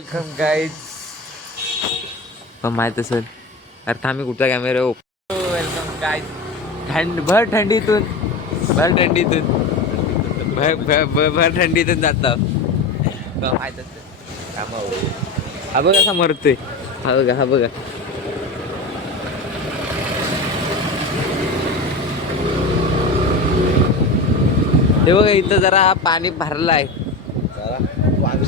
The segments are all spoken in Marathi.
Welcome guys. माहित असेल अरे थांबी कुठचा कॅमेरा. Welcome guys. भर थंडीतून भर थंडीतून जातो. माहित असेल हा बघा कसा मरतोय. हा बघा हे बघा इथं जरा पाणी भरलाय.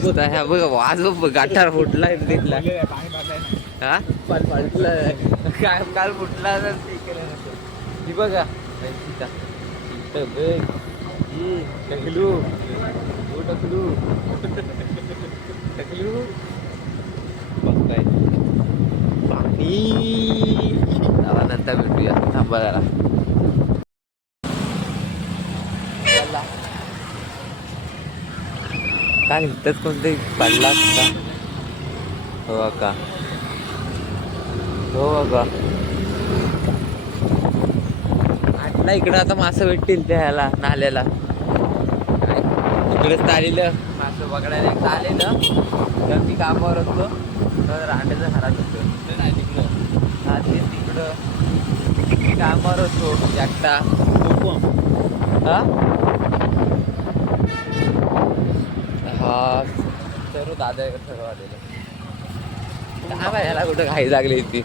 ह्या बघा वाजव गाठार फुटलाय तिथला. हा काल फुटला तर ही बघा टकलू बघताय पाणी. नंतर भेटूया थांबा जरा. काल इथंच कोणतरी पडला असता. हो का आटला इकडं. आता मासं भेटतील त्या ह्याला नाल्याला. तिकडेच आलेलं मासं पकडायला एकदा आलेलं तर मी कामावर होतो तर अंड्याचं घरात होतं हा तेच तिकडं मी कामावर होतो एकटा. हा सर्व दादा सर्व आलेलं. काय माहिती ह्याला कुठं घाई लागली ती.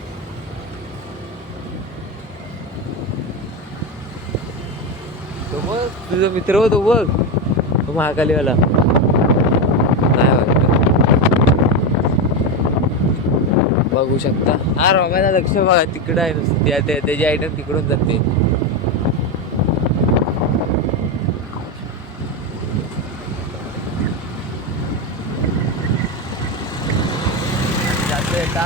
तो बघ तुझा मित्र होतो बघ तो महाकालीवाला. नाही वाटत बघू शकता. हा रोम्याला लक्ष बघा तिकडं आहे नुसतं. त्याची आयटम तिकडून जाते. जातोय का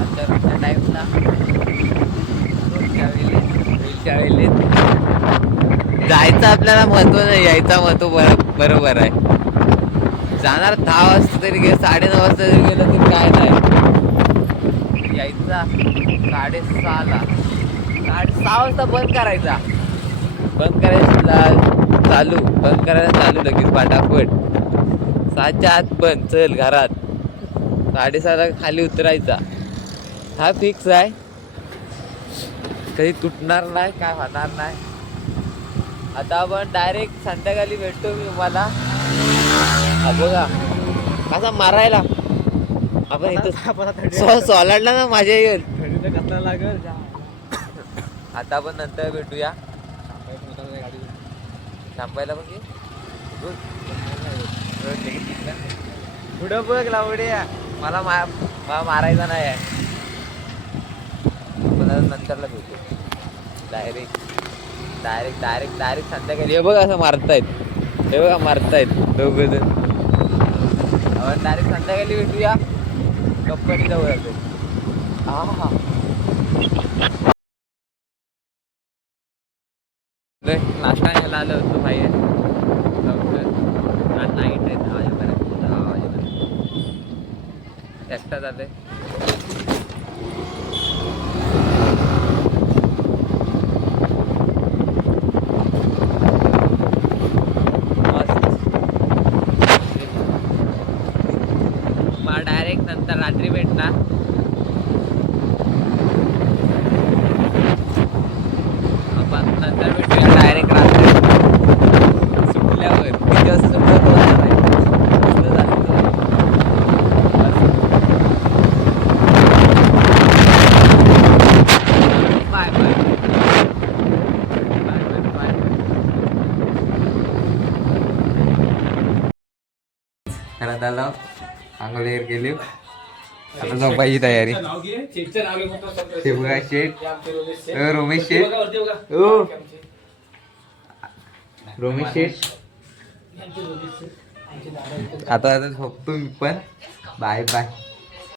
आता टाईमला जायचं आपल्याला महत्व नाही, यायचा महत्व बरोबर आहे. जाणार 10 वाजता तरी गेलं 9:30 वाजता तरी गेलं तरी काय नाही. यायचा 6:30ला 6:30 वाजता बंद करायचा. बंद करायला चालू लगेच पाटापट. 7च्या आत बंद. चल घरात 6:30ला खाली उतरायचा. हा फिक्स आहे. कधी तुटणार नाही काय होणार नाही. आता आपण डायरेक्ट संध्याकाळी भेटतो मी तुम्हाला. बघा कसा मारायला आपण इथं सोलाडला ना माझ्या येईल. आता आपण नंतर भेटूया. थांबायला म्हणजे पुढं बघ लावडे. मला मारायचा नाही आहे. नंतरला भेटू. डायरेक्ट संध्याकाळी. हे बघ असं मारतायत. हे बघा मारतायत दोघं जण. डायरेक्ट संध्याकाळी भेटूया. कंपनी जवळ असेल. हा नाश्ता घ्यायला आलो होतो बाहेर. नाईट आहे 10 वाजेपर्यंत. एकटा जाते. डायरेक्ट नंतर रात्री भेटणार. आपण नंतर भेटूया डायरेक्ट रात्री सुटल्यावर. किती वाजता सुटलं बाय बाय. घरात आलो. आंघोळी केली. आता झोपायची तयारी. शिवगा शेठ रोमेश शेठ. रोमेश शेठ आता झोपतो मी पण. Bye bye.